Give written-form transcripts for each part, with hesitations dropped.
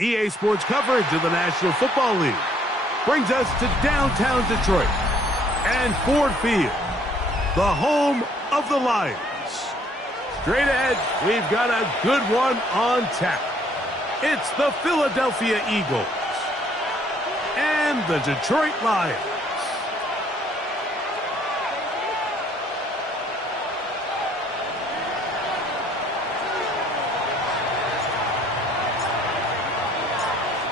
EA Sports coverage of the National Football League brings us to downtown Detroit and Ford Field, the home of the Lions. Straight ahead, we've got a good one on tap. It's the Philadelphia Eagles and the Detroit Lions.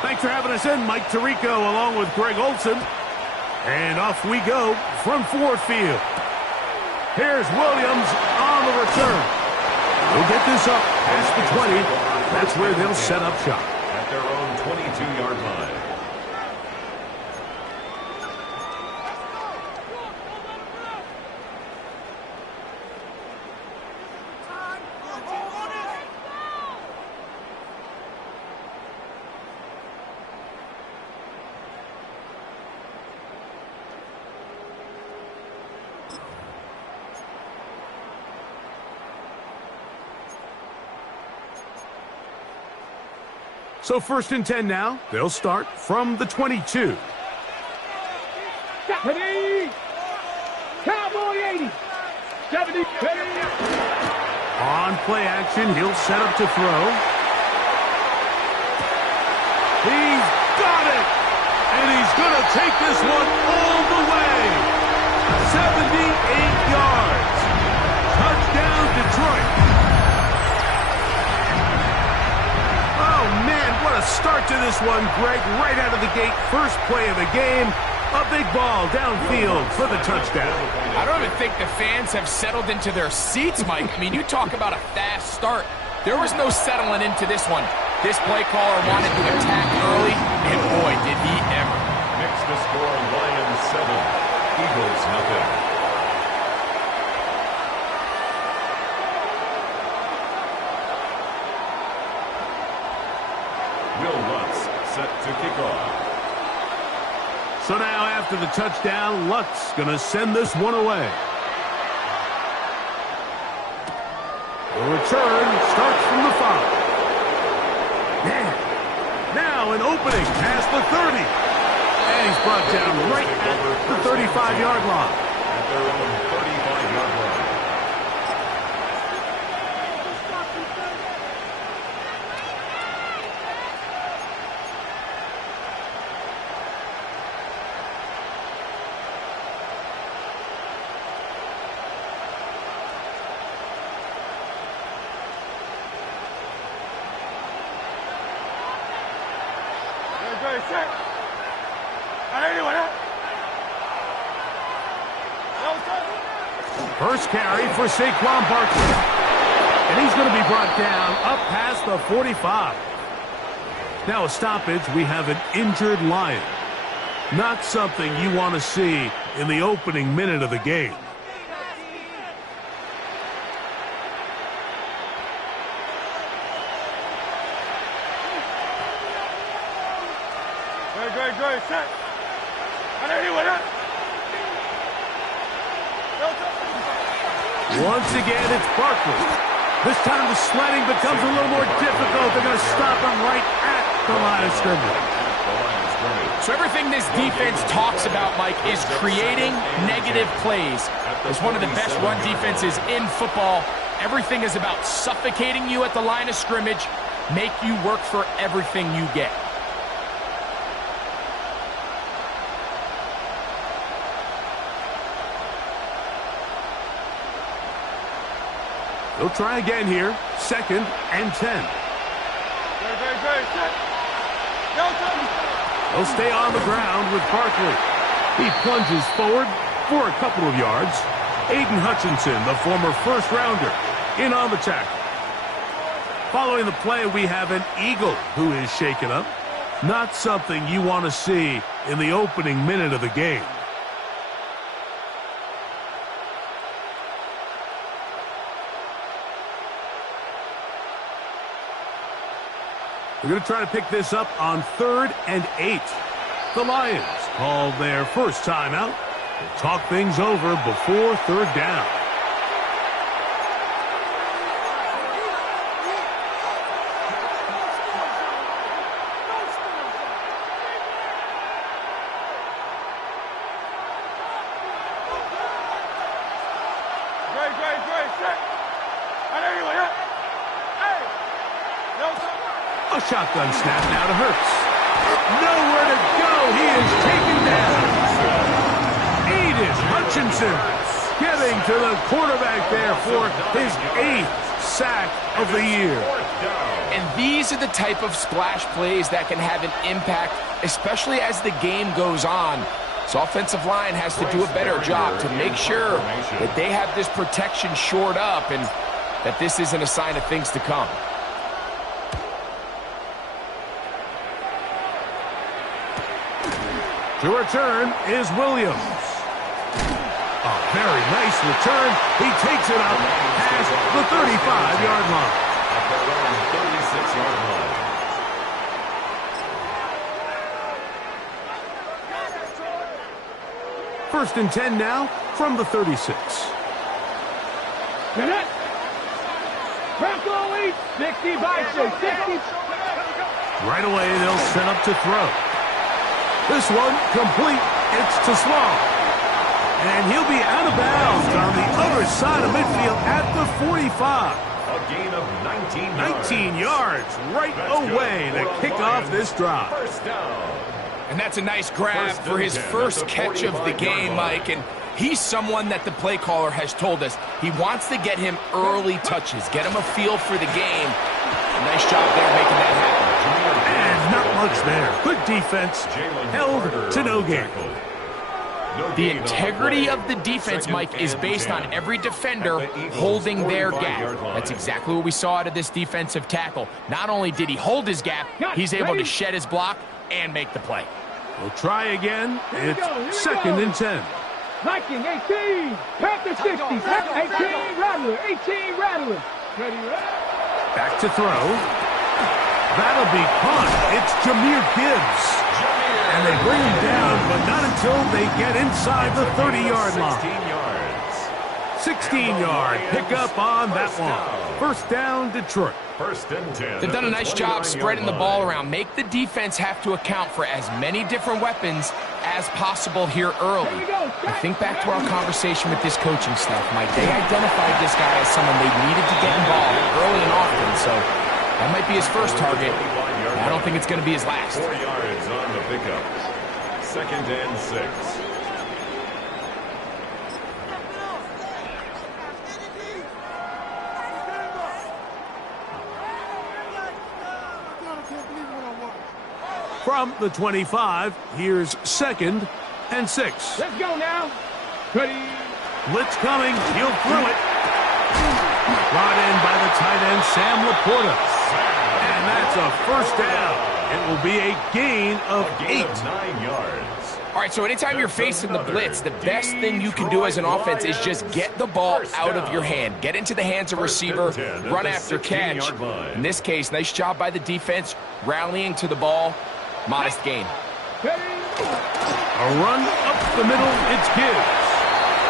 Thanks for having us in, Mike Tirico, along with Greg Olson. And off we go from Ford Field. Here's Williams on the return. We'll get this up past the 20. That's where they'll set up shop. At their own 22-yard line. So 1st and 10 now. They'll start from the 22. Cowboy 80. 70. On play action, he'll set up to throw. He's got it! And he's going to take this one all the way. 78 yards. Touchdown, Detroit. What a start to this one, Greg. Right out of the gate, first play of the game. A big ball downfield for the touchdown. I don't even think the fans have settled into their seats, Mike. I mean, you talk about a fast start. There was no settling into this one. This play caller wanted to attack early, and boy, did he ever. Next to score, Lions 7, Eagles nothing. To kick off. So now after the touchdown, Luck's going to send this one away. The return starts from the 5. Now an opening past the 30. And he's brought down right at the 35-yard line. At their own 35-yard line. First carry for Saquon Barkley. And he's going to be brought down up past the 45. Now a stoppage, we have an injured Lion. Not something you want to see in the opening minute of the game. Good, set. Once again, it's Barkley. This time the sledding becomes a little more difficult. They're going to stop him right at the line of scrimmage. So everything this defense talks about, Mike, is creating negative plays. It's one of the best run defenses in football. Everything is about suffocating you at the line of scrimmage, make you work for everything you get. They'll try again here. 2nd and 10. Very set. No time. They'll stay on the ground with Barkley. He plunges forward for a couple of yards. Aiden Hutchinson, the former first-rounder, in on the tackle. Following the play, we have an Eagle who is shaken up. Not something you want to see in the opening minute of the game. We're going to try to pick this up on 3rd and 8. The Lions call their first timeout. We'll talk things over before 3rd down. A shotgun snap now to Hurts. Nowhere to go. He is taken down. Aiden Hutchinson getting to the quarterback there for his 8th sack of the year. And these are the type of splash plays that can have an impact, especially as the game goes on. So offensive line has to do a better job to make sure that they have this protection shored up and that this isn't a sign of things to come. To return is Williams. A very nice return. He takes it up past the 35-yard line. At their own 36-yard line. First and 10 now from the 36. Minute. Bronco 60 60. Right away, they'll set up to throw. This one complete. It's to Sloan. And he'll be out of bounds on the other side of midfield at the 45. A gain of 19 yards right away to kick off this drive. First down. And that's a nice grab for his first catch of the game, Mike. And he's someone that the play caller has told us he wants to get him early touches, get him a feel for the game. Nice job there making that happen. And not much there. Good defense. Held to no gain. The integrity of the defense, Mike, is based on every defender holding their gap. That's exactly what we saw out of this defensive tackle. Not only did he hold his gap, he's able to shed his block and make the play. We'll try again. It's 2nd and 10. Viking 18. Panther 60. 18 Rattler. 18 Rattler. Back to throw. That'll be caught. It's Jahmyr Gibbs. And they bring him down, but not until they get inside the 30-yard line. 16-yard pickup on that one. First down, Detroit. First and 10. They've done a nice job spreading the ball around. Make the defense have to account for as many different weapons as possible here early. I think back to our conversation with this coaching staff, Mike. They identified this guy as someone they needed to get involved early and often, so that might be his first target. I don't think it's going to be his last. 4 yards on the pickup. 2nd and 6. From the 25, here's 2nd and 6. Let's go now. Ready. Blitz coming. He'll throw it. Brought in by the tight end, Sam Laporta. And that's a first down. It will be a gain of 8. 9 yards. All right, so anytime you're facing the blitz, the best thing you can do as an offense is just get the ball out of your hand. Get into the hands of receiver, run after catch. In this case, nice job by the defense, rallying to the ball. Modest gain. A run up the middle, it's Gibbs.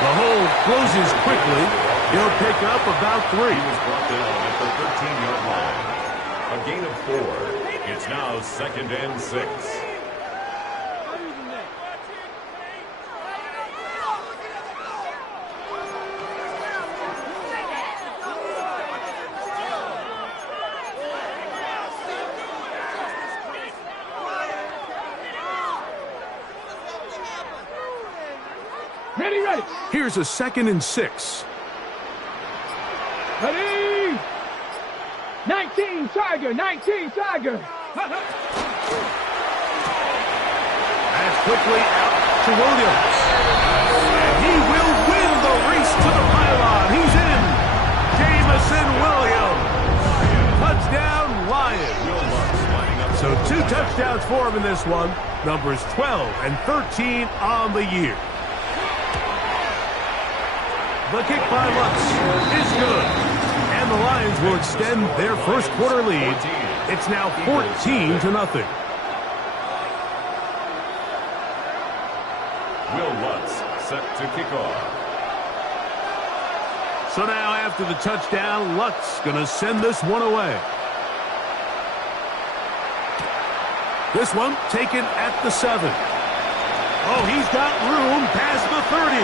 The hold closes quickly. He'll pick up about 3. He was brought down at the 13-yard line. A gain of 4. It's now 2nd and 6. Ready. Here's a 2nd and 6. Ready. 19, Tiger. 19, Tiger. That's quickly out to Williams. And he will win the race to the pylon. He's in. Jamison Williams. Touchdown, Lions. So 2 touchdowns for him in this one. Numbers 12 and 13 on the year. The kick by Lutz is good. And the Lions will extend their first quarter lead. It's now 14-0. Will Lutz set to kick off. So now after the touchdown, Lutz going to send this one away. This one taken at the 7. Oh, he's got room past the 30.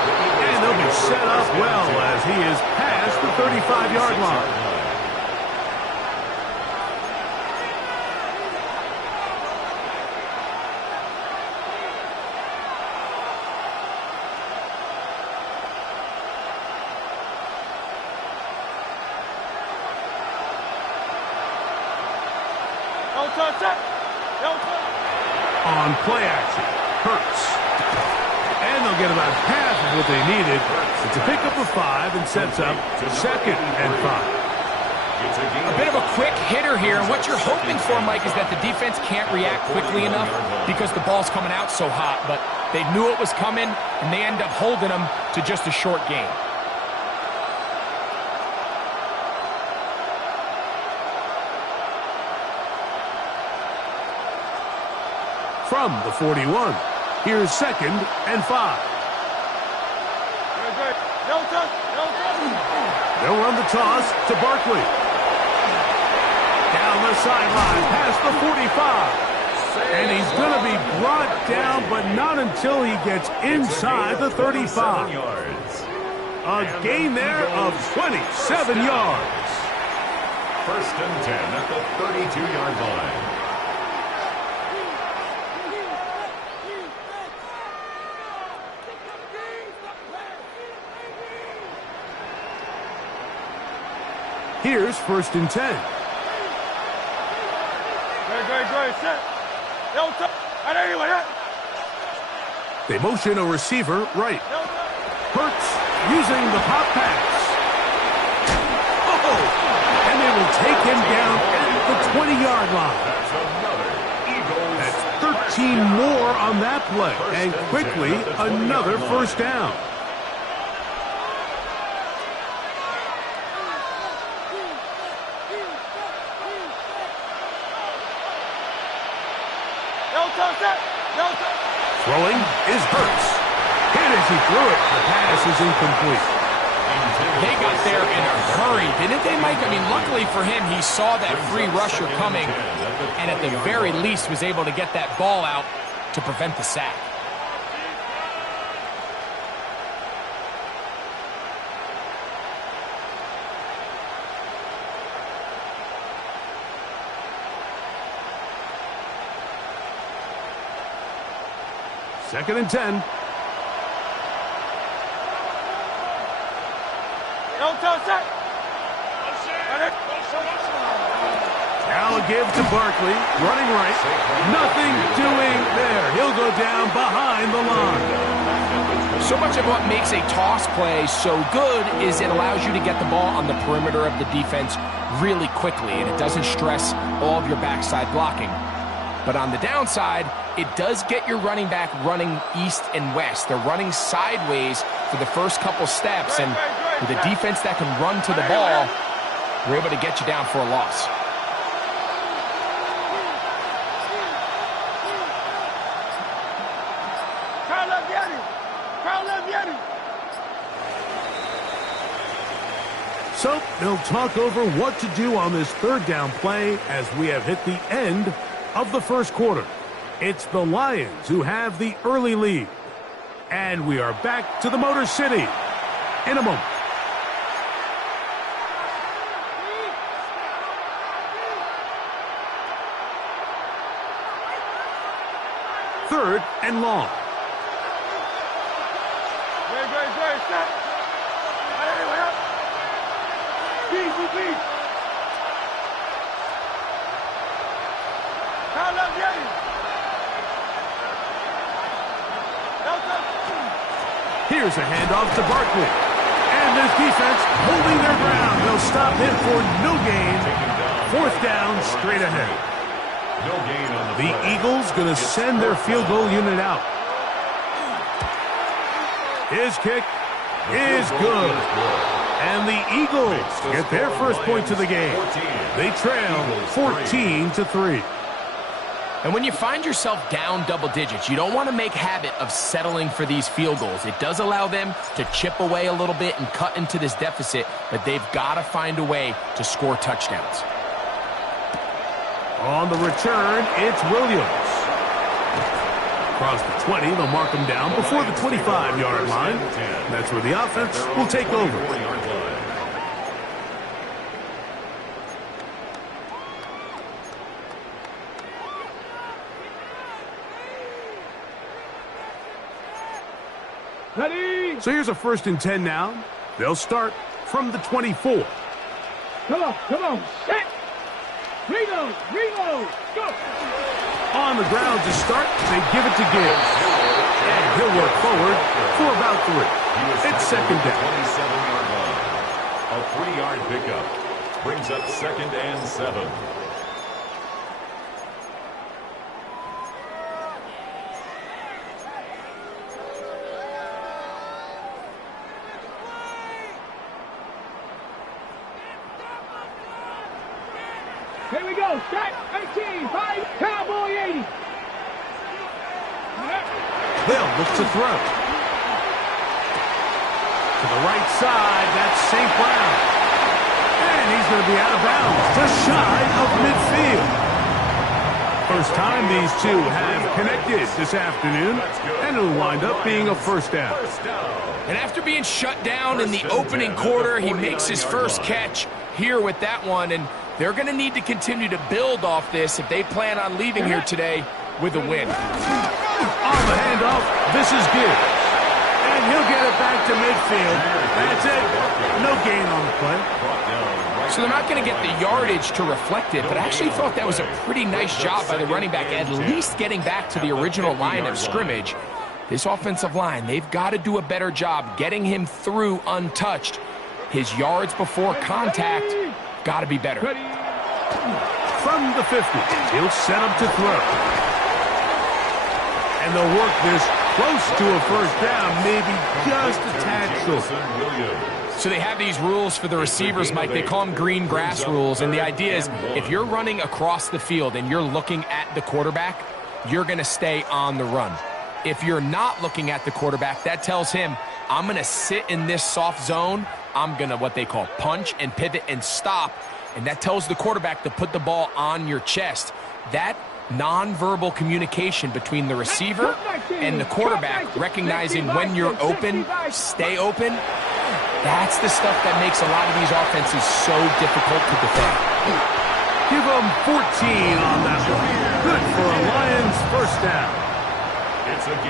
And they'll be set up well as he is past the 35-yard line. On play action, Hurts. And they'll get about half of what they needed. It's a pickup of 5 and sets up 2nd and 5. A bit of a quick hitter here, and what you're hoping for, Mike, is that the defense can't react quickly enough because the ball's coming out so hot, but they knew it was coming, and they end up holding them to just a short gain. From the 41, here's 2nd and 5. They'll run the toss to Barkley. Down the sideline, past the 45. And he's going to be brought down, but not until he gets inside the 35. A gain there of 27 yards. 1st and 10 at the 32-yard line. Here's 1st and 10. They motion a receiver right. Hurts using the pop pass. Oh! And they will take him down at the 20-yard line. That's 13 more on that play. And quickly, another 1st down. Throwing is Hurts. Hit as he threw it. The pass is incomplete. They got there in a hurry, didn't they, Mike? I mean, luckily for him, he saw that free rusher coming, and at the very least was able to get that ball out to prevent the sack. Second and 10. Now a give to Barkley, running right. Nothing doing there. He'll go down behind the line. So much of what makes a toss play so good is it allows you to get the ball on the perimeter of the defense really quickly, and it doesn't stress all of your backside blocking. But on the downside, it does get your running back running east and west. They're running sideways for the first couple steps, and with a defense that can run to the ball, we're able to get you down for a loss. So they'll talk over what to do on this 3rd down play as we have hit the end of the first quarter. It's the Lions who have the early lead. And we are back to the Motor City in a moment. Third and long. Here's a handoff to Barkley. And this defense holding their ground. They'll stop him for no gain. Fourth down, straight ahead. No gain on the The play. Eagles going to send their field goal unit out. His kick is good. And the Eagles get their first points of the game. They trail 14-3. And when you find yourself down double digits, you don't want to make habit of settling for these field goals. It does allow them to chip away a little bit and cut into this deficit, but they've got to find a way to score touchdowns. On the return, it's Williams. Across the 20, they'll mark him down before the 25-yard line. That's where the offense will take over. Ready? So here's a 1st and 10 now. They'll start from the 24. Come on. Set. Reload. Go. On the ground to start, they give it to Gibbs. And he'll work forward for about 3. It's 2nd down. 27-yard line. A 3-yard pickup brings up 2nd and 7. Here we go. Set. 18. 5. Cowboy 80. They'll look to throw. To the right side, that's St. Brown. And he's going to be out of bounds, just shy of midfield. First time these two have connected this afternoon, and it'll wind up being a 1st down. And after being shut down in the opening quarter, he makes his first catch here with that one, and they're going to need to continue to build off this if they plan on leaving here today with a win. On the handoff, this is Gibbs. And he'll get it back to midfield. That's it. No gain on the play. So they're not going to get the yardage to reflect it, but I actually thought that was a pretty nice job by the running back, at least getting back to the original line of scrimmage. This offensive line, they've got to do a better job getting him through untouched. His yards before contact got to be better. From the 50, he'll set up to throw. And they'll work this close to a 1st down, maybe just a tad short. So they have these rules for the receivers, Mike. They call them green grass rules. And the idea is if you're running across the field and you're looking at the quarterback, you're going to stay on the run. If you're not looking at the quarterback, that tells him, I'm going to sit in this soft zone. I'm going to what they call punch and pivot and stop. And that tells the quarterback to put the ball on your chest. That nonverbal communication between the receiver and the quarterback, recognizing when you're open, stay open, that's the stuff that makes a lot of these offenses so difficult to defend. Give them 14 on that one. Good for a Lions 1st down.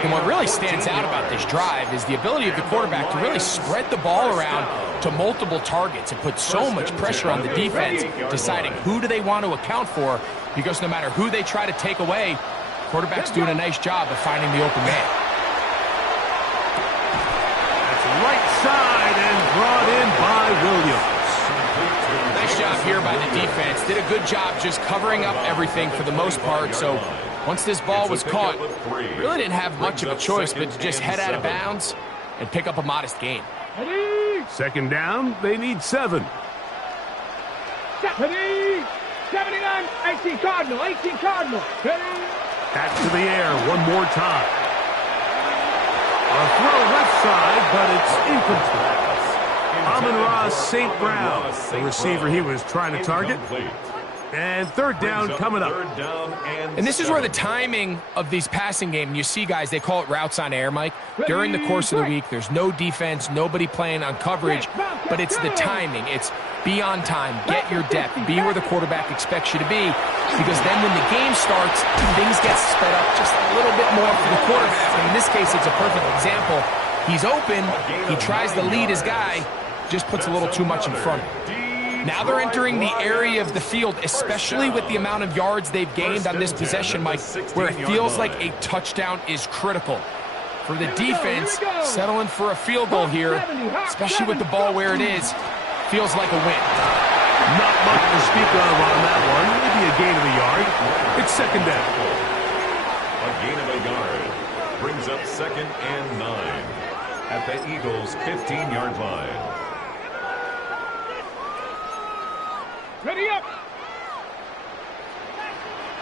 And what really stands out about this drive is the ability of the quarterback to really spread the ball around to multiple targets and put so much pressure on the defense, deciding who do they want to account for, because no matter who they try to take away, quarterback's doing a nice job of finding the open man. That's right side and brought in by Williams. Nice job here by the defense. Did a good job just covering up everything for the most part. So once this ball was caught, really didn't have much of a choice but to just head out of bounds and pick up a modest gain. 2nd down, they need 7. Ready? 79. 18 Cardinal. Ready? Back to the air one more time. A throw left side, but it's incomplete. Amon-Ra St. Brown, the receiver he was trying to target. And 3rd down coming up. And this is where the timing of these passing game, you see guys, they call it routes on air, Mike. During the course of the week, there's no defense, nobody playing on coverage, but it's the timing. It's be on time, get your depth, be where the quarterback expects you to be, because then when the game starts, things get sped up just a little bit more for the quarterback. And in this case, it's a perfect example. He's open, he tries to lead his guy, just puts a little too much in front of him. Now they're entering the area of the field, especially with the amount of yards they've gained on this possession, Mike, where it feels like a touchdown is critical. For the defense, settling for a field goal here, especially with the ball where it is, feels like a win. Not much to speak of on that one. Maybe a gain of a yard. It's second down. A gain of a yard brings up 2nd and 9 at the Eagles' 15-yard line. Ready up.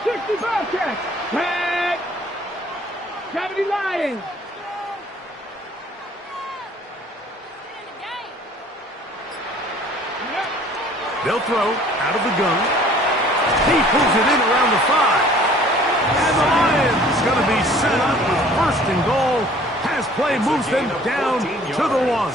65 catch. Tag. 70 Lions. They'll throw out of the gun. He pulls it in around the 5. And the Lions going to be set up with 1st and goal. Pass play moves them down to the 1.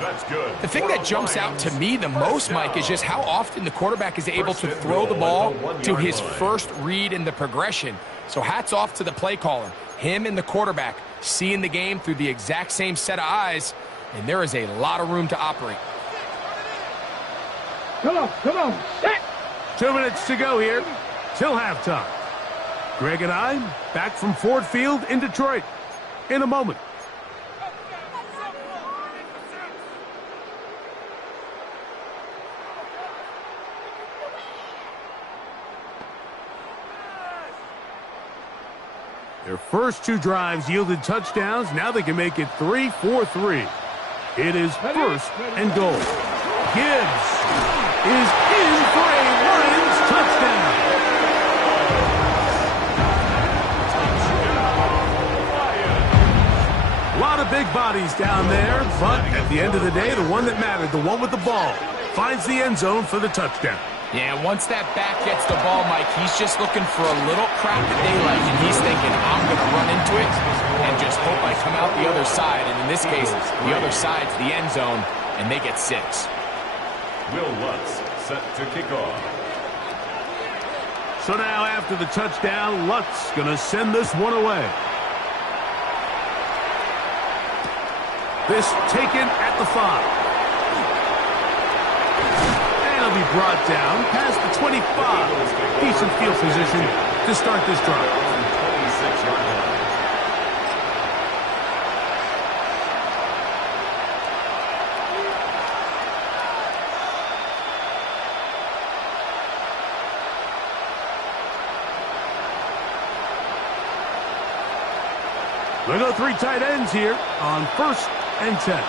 That's good. The thing that jumps out to me the most, Mike, is just how often the quarterback is able to throw the ball to his first read in the progression. So hats off to the play caller. Him and the quarterback seeing the game through the exact same set of eyes, and there is a lot of room to operate. Come on, set. 2 minutes to go here till halftime. Greg and I back from Ford Field in Detroit in a moment. Their first 2 drives yielded touchdowns. Now they can make it 3-4-3. It is 1st and goal. Gibbs is in for a Lions touchdown. A lot of big bodies down there, but at the end of the day, the one that mattered, the one with the ball, finds the end zone for the touchdown. Yeah, once that back gets the ball, Mike, he's just looking for a little crack of daylight, and he's thinking, I'm going to run into it and just hope I come out the other side. And in this case, the other side's the end zone, and they get 6. Will Lutz set to kick off. So now after the touchdown, Lutz going to send this one away. This taken at the 5. Be brought down past the 25. Decent field position to start this drive. 26-yard line. We'll go 3 tight ends here on 1st and 10.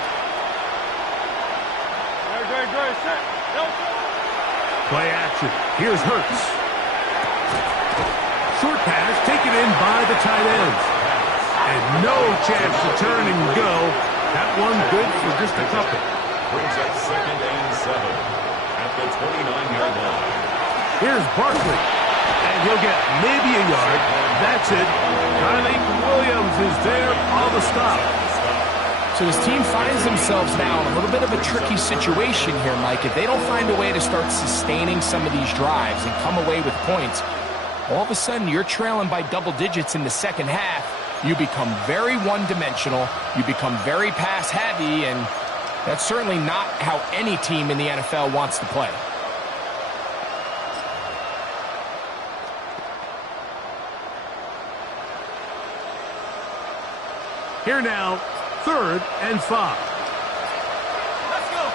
Great, set. Play action. Here's Hurts. Short pass taken in by the tight ends. And no chance to turn and go. That one good for just a couple. Brings up 2nd and 7 at the 29-yard line. Here's Barkley. And he'll get maybe a yard. That's it. Kylie Williams is there on the stop. So his team finds themselves now in a little bit of a tricky situation here, Mike. If they don't find a way to start sustaining some of these drives and come away with points, all of a sudden you're trailing by double digits in the second half. You become very one-dimensional. You become very pass-heavy, and that's certainly not how any team in the NFL wants to play. Here now, 3rd and 5. Let's go.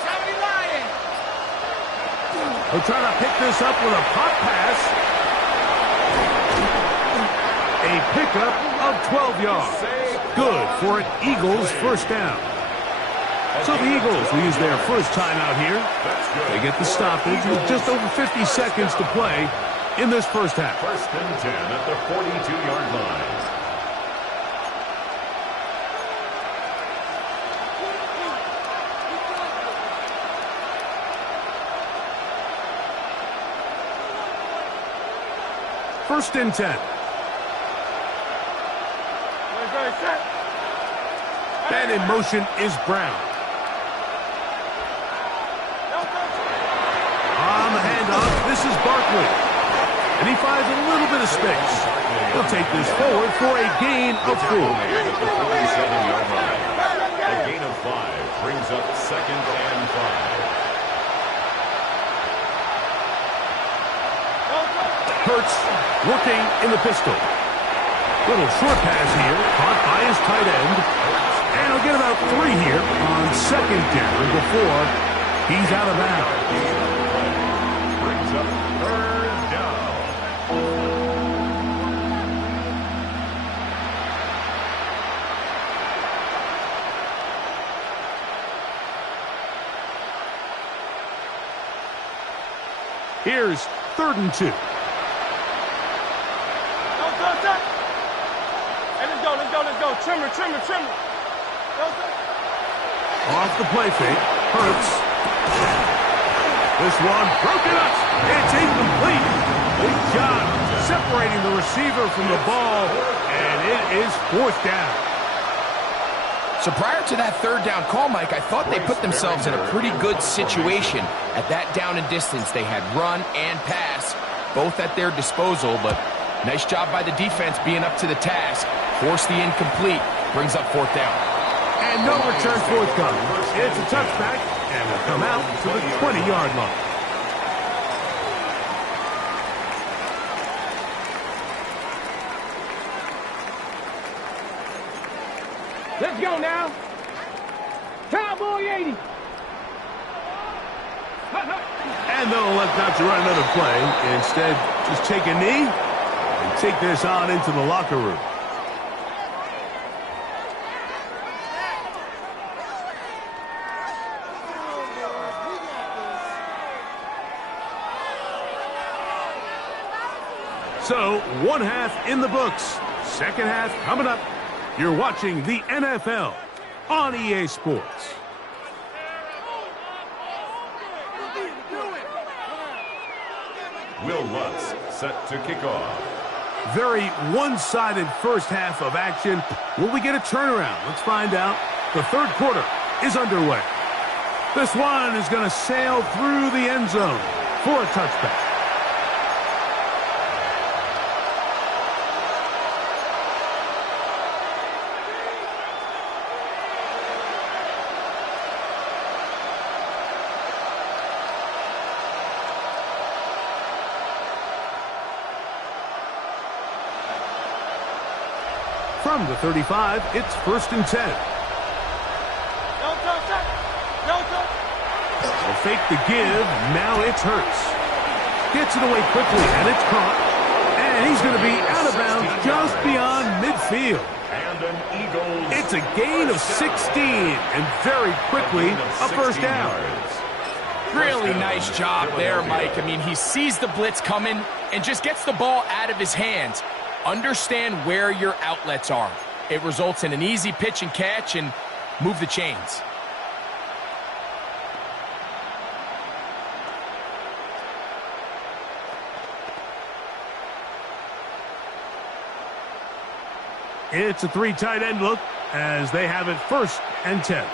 70 Lions. We'll try to pick this up with a pop pass. A pickup of 12 yards. Good for an Eagles 1st down. So the Eagles will use their first timeout here. They get the stoppage with just over 50 seconds to play in this first half. 1st and 10 at the 42-yard line. First and 10. And in motion is Brown. On the handoff, this is Barkley. And he finds a little bit of space. He'll take this forward for a gain of 4. A gain of of 5 brings up 2nd and 5. Hurts working in the pistol. Little short pass here, caught by his tight end. And he'll get about 3 here on 2nd down before he's out of bounds. Brings up 3rd down. Here's 3rd and 2. Let's go. Trimmer. Off the play fake. Hurts. This one broken up. It's incomplete. Good job separating the receiver from the ball, and it is 4th down. So prior to that 3rd down call, Mike, I thought they put themselves in a pretty good situation. At that down and distance, they had run and pass, both at their disposal, but nice job by the defense being up to the task. Force the incomplete. Brings up 4th down. And no return forthcoming. It's a touchback, and will come out to the 20-yard line. Let's go now. Cowboy 80. And they'll elect not to run another play. Instead, just take a knee and take this on into the locker room. So, 1 half in the books. 2nd half coming up. You're watching the NFL on EA Sports. Will Lutz set to kick off. Very one-sided first half of action. Will we get a turnaround? Let's find out. The 3rd quarter is underway. This one is going to sail through the end zone for a touchback. From the 35, it's 1st and 10. They'll fake the give. Now it's Hurts. Gets it away quickly, and it's caught. And he's going to be out of bounds just beyond midfield. And an Eagles. It's a gain of 16, and very quickly, a 1st down. Really nice job there, Mike. I mean, he sees the blitz coming and just gets the ball out of his hands. Understand where your outlets are. It results in an easy pitch and catch and move the chains. It's a 3 tight end look as they have it 1st and 10.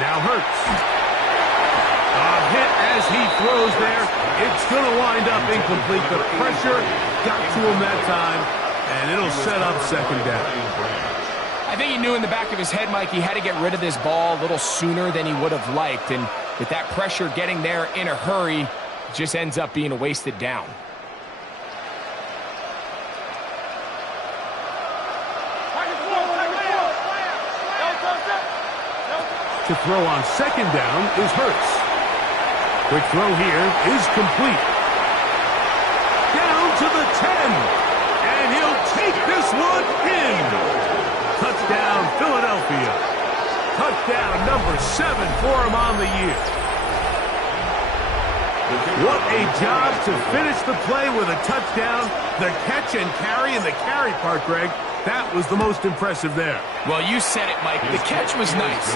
Now Hurts. A hit as he throws there. It's going to wind up incomplete. The pressure got to him that time, and it'll set up 2nd down. I think he knew in the back of his head, Mike, he had to get rid of this ball a little sooner than he would have liked. And with that pressure getting there in a hurry, it just ends up being a wasted down. To throw on 2nd down is Hurts. Quick throw here is complete. Down to the 10. And he'll take this one in. Touchdown, Philadelphia. Touchdown number 7 for him on the year. What a job to finish the play with a touchdown. The catch and carry, and the carry part, Greg, that was the most impressive there. Well, you said it, Mike. The catch was nice,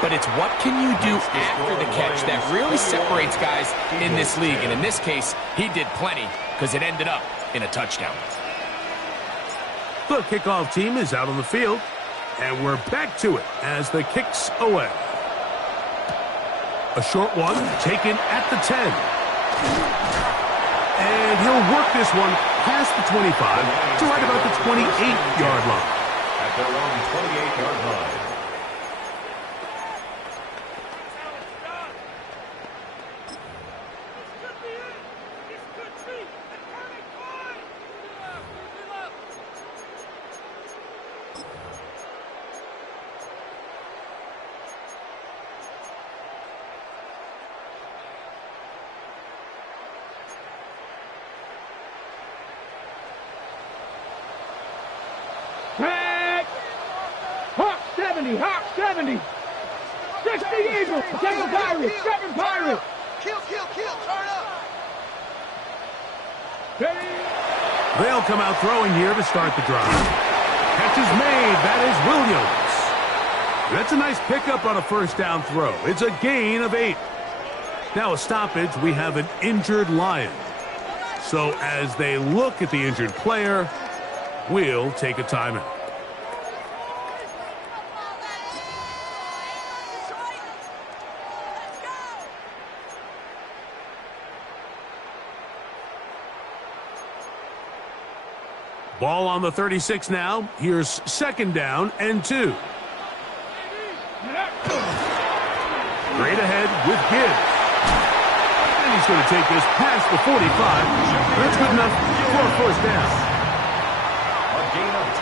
but it's what can you do after the catch that really separates guys in this league. And in this case, he did plenty because it ended up in a touchdown. The kickoff team is out on the field, and we're back to it as the kick's away. A short one taken at the 10. And he'll work this one past the 25 to right about the 28-yard line. At at their own 28-yard line. Hawk 70, Hawk 70. 60 Eagles, 7 Pirates, 7 Pirates. Kill, turn up. They'll come out throwing here to start the drive. Catch is made. That is Williams. That's a nice pickup on a first down throw. It's a gain of 8. Now a stoppage, we have an injured Lion. So as they look at the injured player, we'll take a timeout. Ball on the 36 now. Here's second down and 2. Straight ahead with Gibbs. And he's going to take this past the 45. That's good enough for a first down.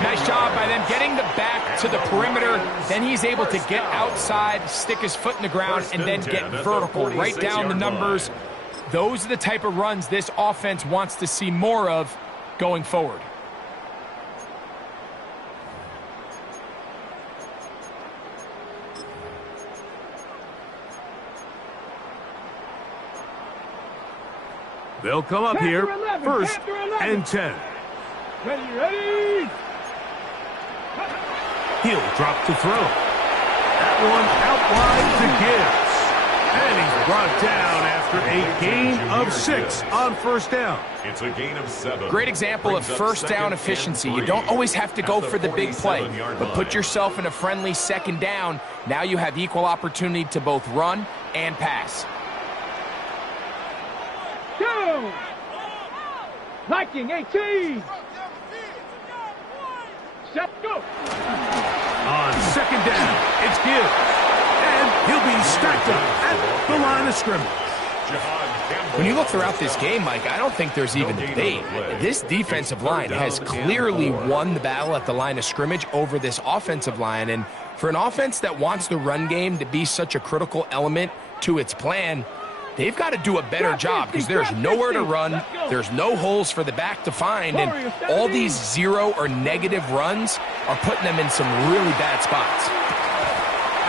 Nice job by them getting the back to the perimeter. Then he's able to get outside, stick his foot in the ground, and then get vertical right down the numbers. Those are the type of runs this offense wants to see more of going forward. They'll come up here, 11, first and 10. Ready. He'll drop to throw. That one out wide to Gibbs. And he's brought down after a gain of 6 on first down. It's a gain of 7. Great example of first down efficiency. You don't always have to go for the big play, but put yourself in a friendly second down. Now you have equal opportunity to both run and pass. Go! Viking 18. Set, go! On second down, it's Gibbs. And he'll be stacked up at the line of scrimmage. When you look throughout this game, Mike, I don't think there's even debate. This defensive line has clearly won the battle at the line of scrimmage over this offensive line. And for an offense that wants the run game to be such a critical element to its plan, they've got to do a better job because there's nowhere to run. There's no holes for the back to find. And all these 0 or negative runs are putting them in some really bad spots.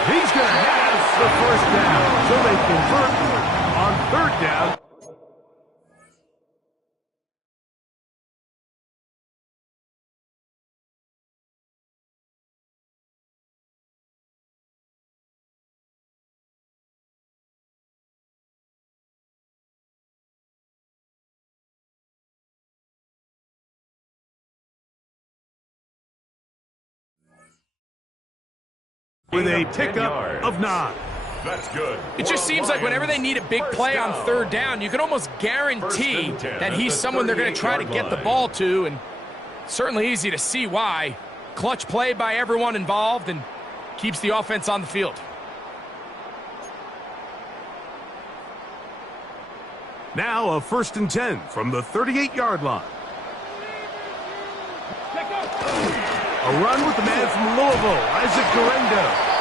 He's going to have the first down. So they convert on third down. With a pickup of 9. That's good. It just seems like whenever they need a big play on third down, you can almost guarantee that he's someone they're going to try to get the ball to, and certainly easy to see why. Clutch play by everyone involved and keeps the offense on the field. Now a first and 10 from the 38-yard line. A run with the man from Louisville, Isaac Garendo.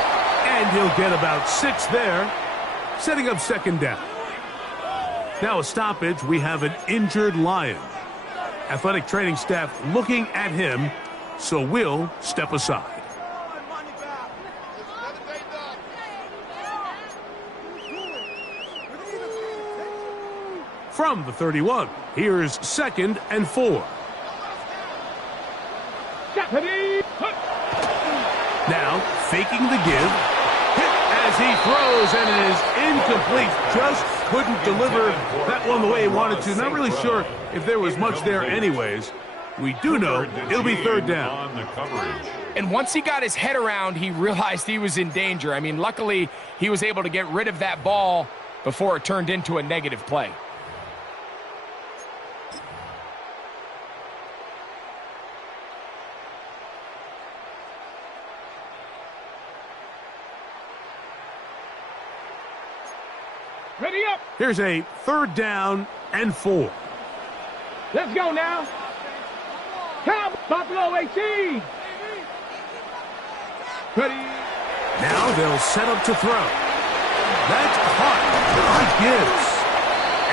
And he'll get about 6 there, setting up second down. Now a stoppage, we have an injured Lion. Athletic training staff looking at him, so we'll step aside. From the 31, here's second and 4. Now, faking the give, hit as he throws, and it is incomplete. Just couldn't deliver that one the way he wanted to. Not really sure if there was much there anyways. We do know it'll be third down. And once he got his head around, he realized he was in danger. I mean, luckily, he was able to get rid of that ball before it turned into a negative play. Here's a 3rd down and 4. Let's go now. Count Buffalo 18. Ready. Now they'll set up to throw. That's caught by Gibbs.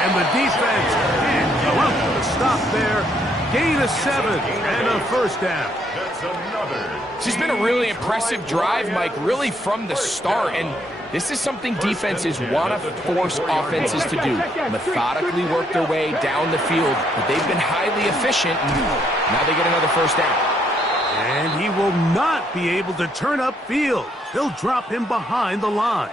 And the defense can't come up with a stop there. Gain of 7 and a 1st down. That's another. This has been a really impressive drive, Mike, really from the start. And this is something defenses want to force offenses to do. Methodically work their way down the field. But they've been highly efficient, and now they get another 1st down. And he will not be able to turn upfield. They'll drop him behind the line.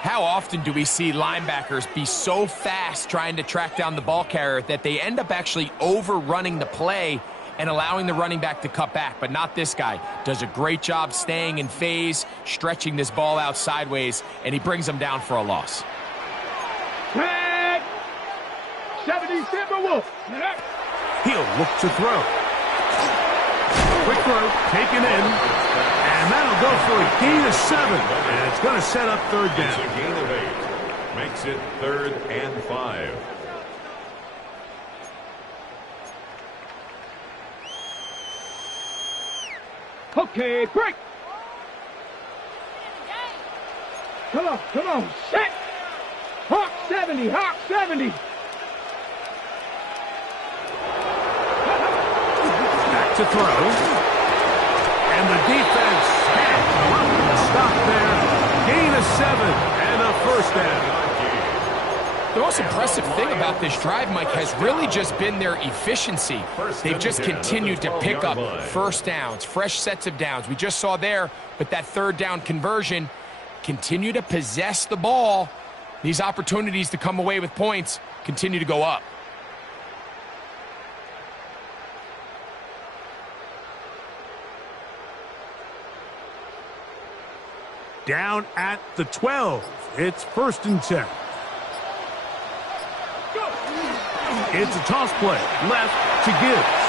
How often do we see linebackers be so fast trying to track down the ball carrier that they end up actually overrunning the play and allowing the running back to cut back? But not this guy. Does a great job staying in phase, stretching this ball out sideways, and he brings them down for a loss. Tag. 70 Timberwolves. He'll look to throw. Quick throw, taken in. And that'll go for a gain of 7. And it's going to set up 3rd down. It's a gain of 8. Makes it 3rd and 5. Okay, break. Come on, set. Hawk 70, Hawk 70. Back to throw. And the defense can't come up with a stop there. Gain of 7 and a 1st down. The most impressive thing about this drive, Mike, has really just been their efficiency. They've just continued to pick up 1st downs, fresh sets of downs. We just saw there, but that 3rd down conversion, continue to possess the ball. These opportunities to come away with points continue to go up. Down at the 12. It's 1st and 10. It's a toss play. Left to Gibbs.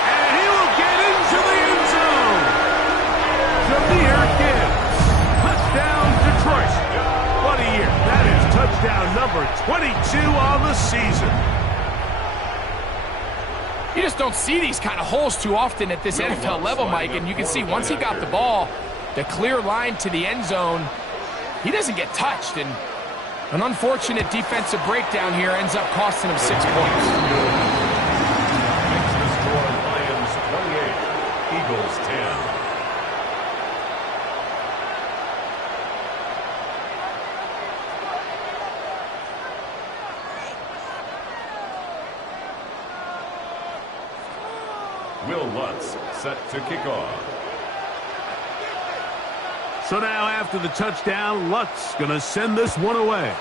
And he will get into the end zone. Jameer Gibbs. Touchdown, Detroit. What a year. That is touchdown number 22 on the season. You just don't see these kind of holes too often at this NFL level, Mike. And you can see once he got the ball, the clear line to the end zone, he doesn't get touched. And an unfortunate defensive breakdown here ends up costing him 6 points. Makes the score Lions 28, Eagles 10. Will Lutz set to kick off. So now after the touchdown, Lutz going to send this one away.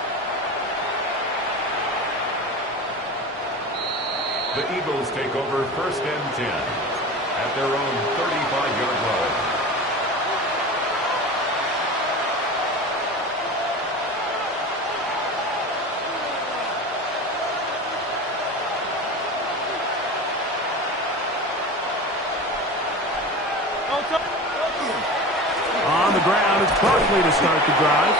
The Eagles take over 1st and 10 at their own 35-yard line. On the ground, it's Barkley to start the drive.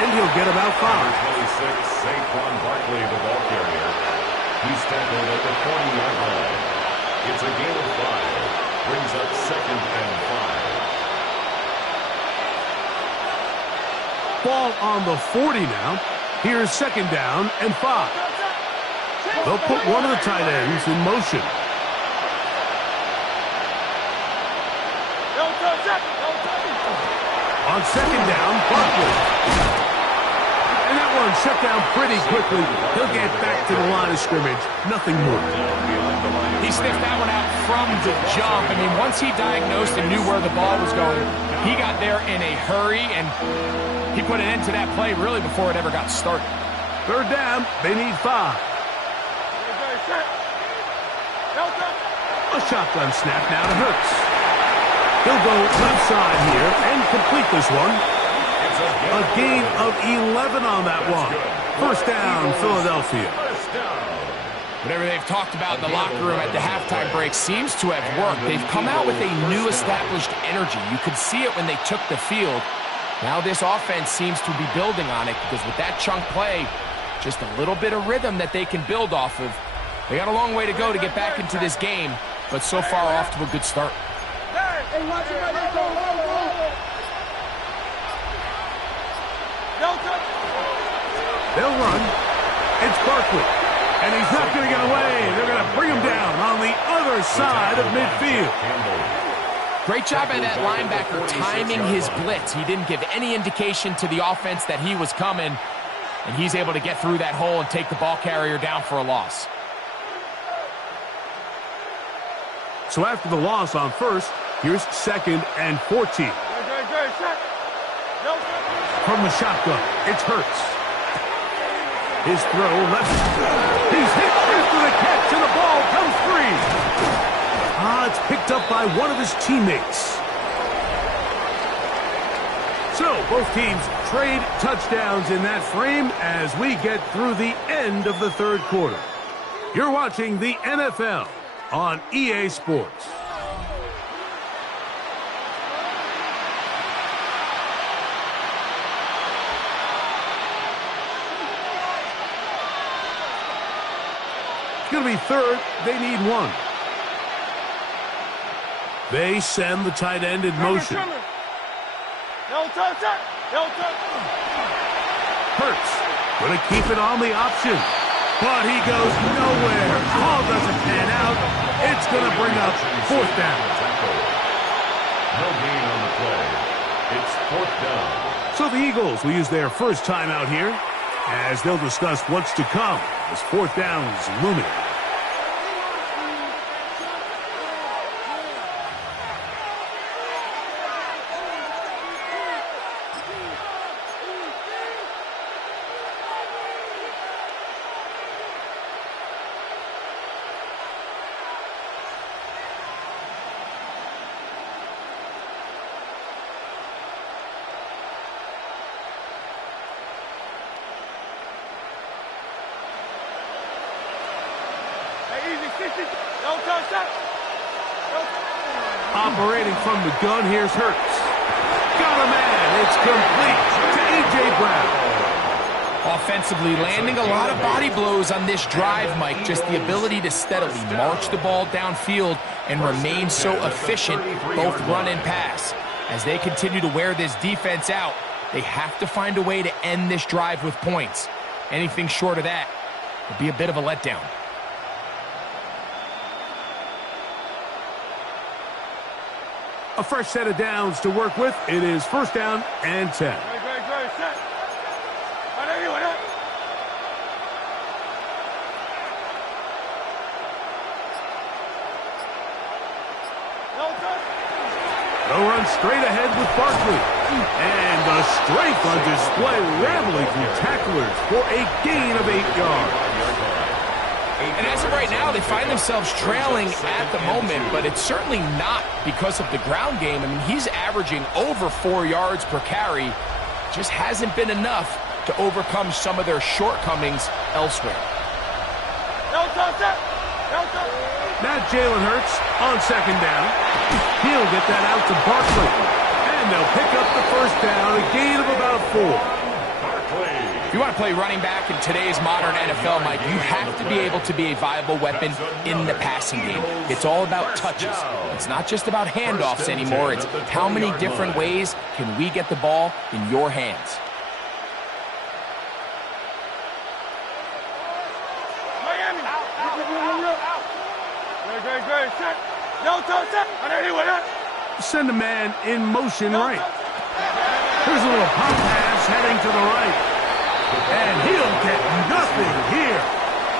And he'll get about 5. 26, Saquon Barkley, the ball carrier. He's tackled at the 40-yard line. It's a gain of 5. Brings up 2nd and 5. Ball on the 40 now. Here's 2nd down and 5. They'll put one of the tight ends in motion. On 2nd down, Barkley. And that one shut down pretty quickly. He'll get back to the line of scrimmage. Nothing more. He sniffed that one out from the jump. I mean, once he diagnosed and knew where the ball was going, he got there in a hurry, and he put an end to that play really before it ever got started. 3rd down, they need 5. A shotgun snap now to Hurts. He'll go left side here and complete this one. A gain of 11 on that one. 1st down, Philadelphia. Whatever they've talked about in the locker room at the halftime break seems to have worked. They've come out with a new established energy. You could see it when they took the field. Now this offense seems to be building on it because with that chunk play, just a little bit of rhythm that they can build off of. They got a long way to go to get back into this game, but so far off to a good start. They'll run. It's Barkley. And he's not going to get away. They're going to bring him down on the other side of midfield. Great job by that linebacker timing his blitz. He didn't give any indication to the offense that he was coming, and he's able to get through that hole and take the ball carrier down for a loss. So after the loss on first, here's 2nd and 14. From the shotgun, it's Hurts. His throw left. He's hit after the catch, and the ball comes free. It's picked up by one of his teammates. So both teams trade touchdowns in that frame as we get through the end of the third quarter. You're watching the NFL on EA Sports. It's going to be third. They need one. They send the tight end in motion. Hurts going to keep it on the option. But he goes nowhere. Ball doesn't pan out. It's going to bring up 4th down. No gain on the play. It's 4th down. So the Eagles will use their first timeout here as they'll discuss what's to come as 4th down's looming. Operating from the gun, here's Hurts. Got a man. It's complete to A.J. Brown. Offensively, landing a lot of body blows on this drive, Mike. Just the ability to steadily march the ball downfield and remain so efficient, both run and pass. As they continue to wear this defense out, they have to find a way to end this drive with points. Anything short of that would be a bit of a letdown. A fresh set of downs to work with. It is 1st down and 10. They'll run straight ahead with Barkley. And the strength on display, rambling through tacklers for a gain of 8 yards. And as of right now, they find themselves trailing at the moment, but it's certainly not because of the ground game. I mean, he's averaging over 4 yards per carry. Just hasn't been enough to overcome some of their shortcomings elsewhere. Now Jalen Hurts on 2nd down. He'll get that out to Barkley. And they'll pick up the 1st down, a gain of about 4. If you want to play running back in today's modern NFL, Mike, you have to be able to be a viable weapon in the passing game. It's all about touches. It's not just about handoffs anymore. It's how many different ways can we get the ball in your hands. Send a man in motion right. Here's a little pop pass heading to the right. And he'll get nothing here.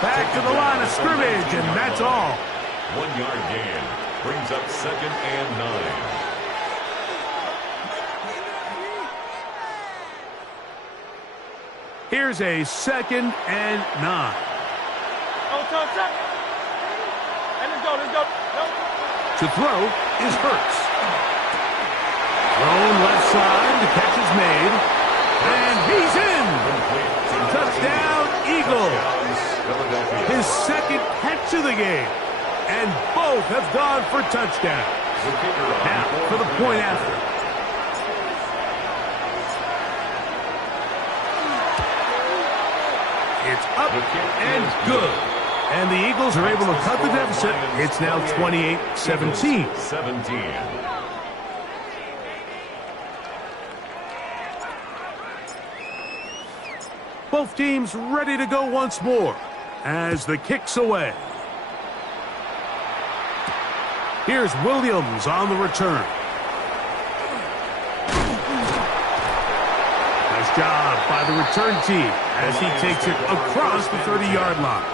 Back to the line of scrimmage, and that's all. 1 yard gain brings up 2nd and 9. Here's a 2nd and 9. To throw is Hurts. Thrown left side, the catch is made. And he's in. Touchdown, Eagles. His 2nd catch of the game. And both have gone for touchdowns. Now for the point after. It's up and good. And the Eagles are able to cut the deficit. It's now 28-17. 17. Both teams ready to go once more as the kick's away. Here's Williams on the return. Nice job by the return team as he takes it across the 30-yard line.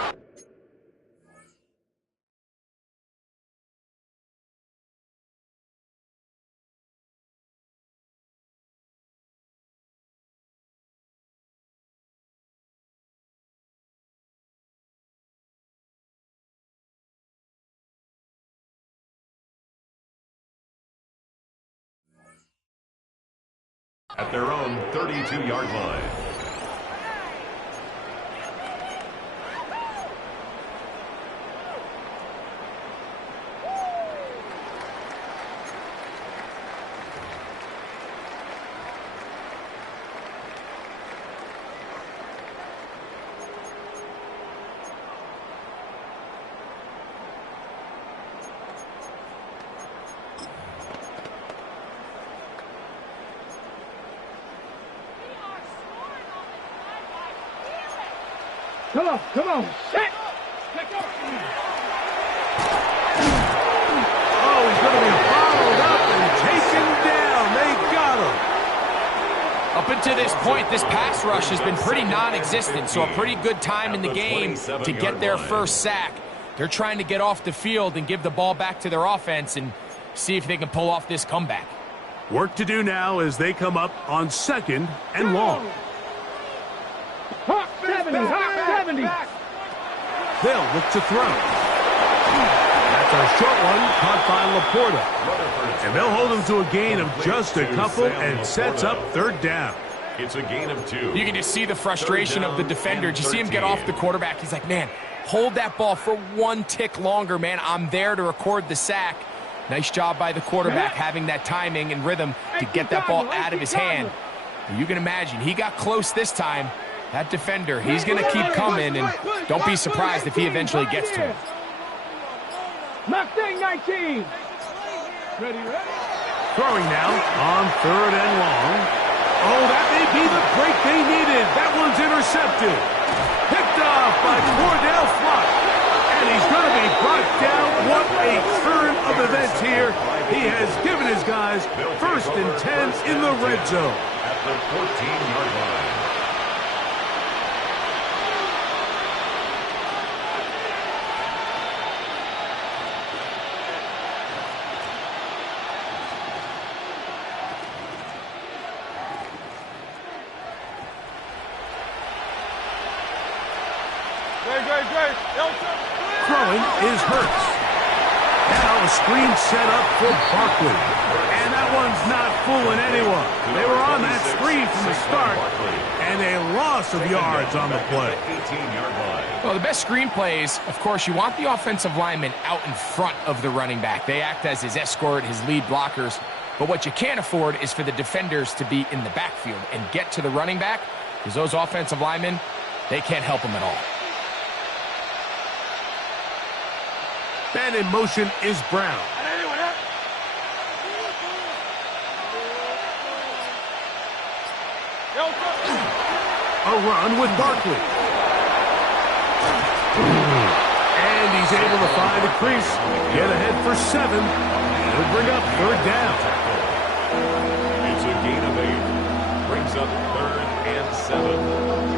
At their own 32-yard line. Come on, set! Oh, he's going to be followed up and taken down. They got him. Up until this point, this pass rush has been pretty non-existent, so a pretty good time in the game to get their first sack. They're trying to get off the field and give the ball back to their offense and see if they can pull off this comeback. Work to do now as they come up on 2nd and long. Hawk 70, Hawk 70. They'll look to throw. That's a short one caught by Laporta. And they'll hold him to a gain of just a couple and sets up 3rd down. It's a gain of 2. You can just see the frustration of the defender. Did you see him get off the quarterback? He's like, man, hold that ball for 1 tick longer, man. I'm there to record the sack. Nice job by the quarterback having that timing and rhythm to get that ball out of his hand. You can imagine, he got close this time. That defender, he's going to keep coming, and don't be surprised if he eventually gets to him. Mustang 19. Ready? Throwing now on 3rd and long. Oh, that may be the break they needed. That one's intercepted. Picked off by Cordell Flock. And he's going to be brought down. What a turn of events here. He has given his guys 1st and 10 in the red zone. At the 14-yard line. Throwing is Hurts. Now a screen set up for Barkley. And that one's not fooling anyone. They were on that screen from the start, and a loss of yards on the play. 18-yard line. Well, the best screen plays, of course, you want the offensive lineman out in front of the running back. They act as his escort, his lead blockers. But what you can't afford is for the defenders to be in the backfield and get to the running back, because those offensive linemen, they can't help him at all. And in motion is Brown. A run with Barkley. And he's able to find a crease, get ahead for 7. He'll bring up 3rd down. It's a gain of 8. Brings up 3rd and 7.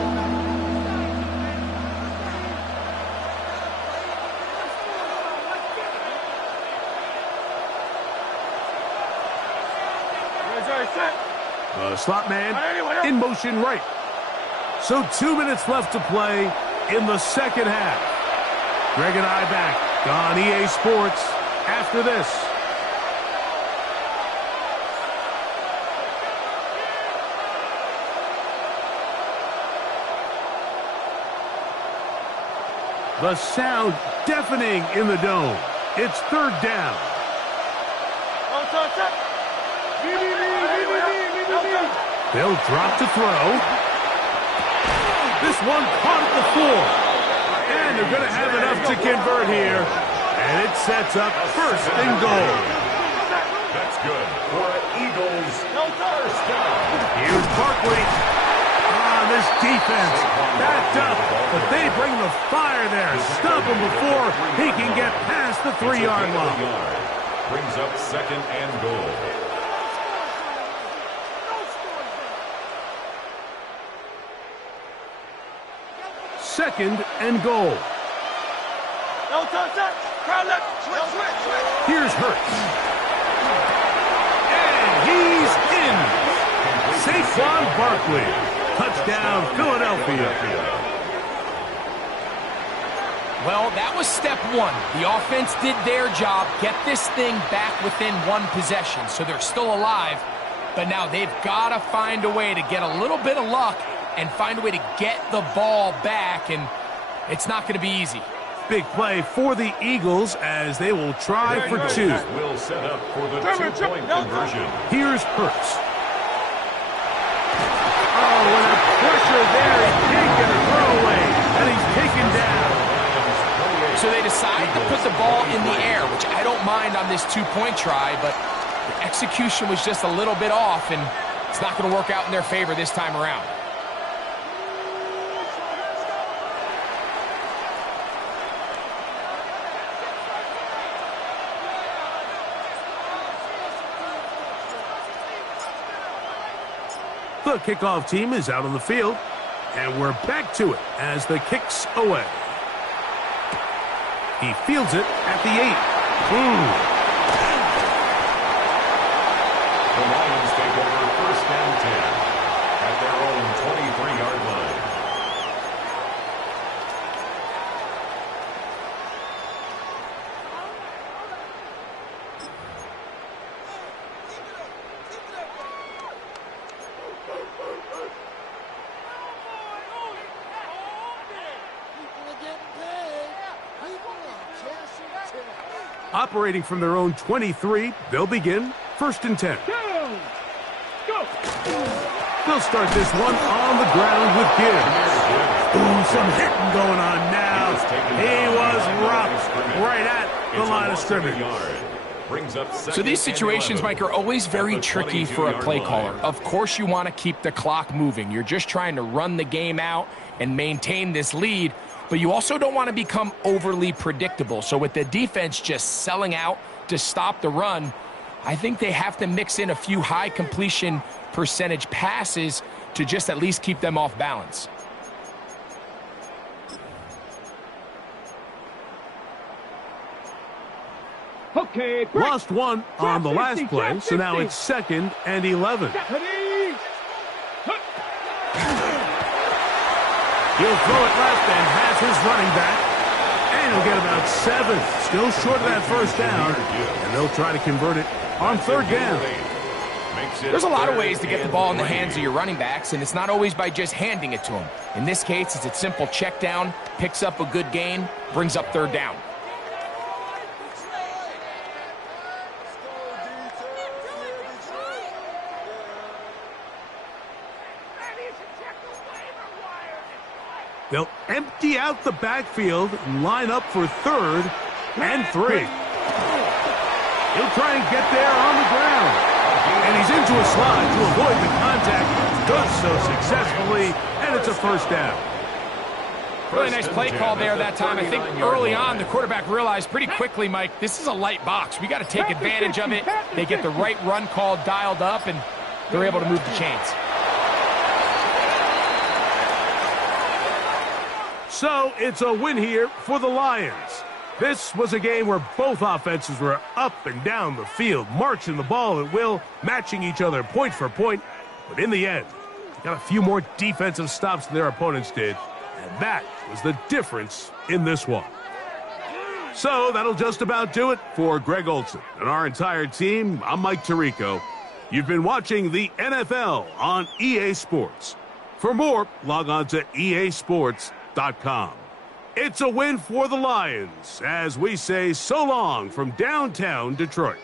The slot man in motion right. So 2 minutes left to play in the 2nd half. Greg and I back on EA Sports after this. The sound deafening in the dome. It's 3rd down. They'll drop to throw. This one caught at the 4. And they're going to have enough to convert here. And it sets up first and goal. That's good for Eagles. First down. Here's Barkley. This defense backed up, but they bring the fire there. Stop him before he can get past the 3-yard line. Brings up second and goal. Second and goal. Here's Hurts. And he's in. Saquon Barkley. Touchdown, Philadelphia. Well, that was step one. The offense did their job, get this thing back within one possession, so they're still alive. But now they've got to find a way to get a little bit of luck and find a way to get the ball back, and it's not going to be easy. Big play for the Eagles as they will try for 2. Will set up for the 2-point conversion. Here's Hurts. Oh, with a pressure there, he can't get a throwaway, and he's taken down. So they decide to put the ball in the air, which I don't mind on this 2-point try, but the execution was just a little bit off, and it's not going to work out in their favor this time around. The kickoff team is out on the field, and we're back to it as the kick's away. He fields it at the 8. The Lions take over first and 10 at their own 23-yard line. Operating from their own 23, they'll begin first and 10. Go! They'll start this one on the ground with Gibbs. Ooh, some hitting going on now. He was rocked right at the line of scrimmage. So these situations, Mike, are always very tricky for a play caller. Of course you want to keep the clock moving. You're just trying to run the game out and maintain this lead, but you also don't want to become overly predictable. So with the defense just selling out to stop the run, I think they have to mix in a few high completion percentage passes to just at least keep them off balance. Okay, break. Lost one on the last play, so now it's 2nd and 11. He'll throw it left and has his running back. And he'll get about 7. Still short of that first down. And they'll try to convert it on 3rd down. There's a lot of ways to get the ball in the hands of your running backs, and it's not always by just handing it to them. In this case, it's a simple check down, picks up a good gain, brings up 3rd down. They'll empty out the backfield and line up for 3rd and 3. He'll try and get there on the ground. And he's into a slide to avoid the contact. Does so successfully, and it's a 1st down. Really nice play call there that time. I think early on, the quarterback realized pretty quickly, Mike, this is a light box. We got to take advantage of it. They get the right run call dialed up, and they're able to move the chains. So it's a win here for the Lions. This was a game where both offenses were up and down the field, marching the ball at will, matching each other point for point. But in the end, they got a few more defensive stops than their opponents did. And that was the difference in this one. So that'll just about do it for Greg Olson and our entire team. I'm Mike Tirico. You've been watching the NFL on EA Sports. For more, log on to easports.com. It's a win for the Lions as we say so long from downtown Detroit.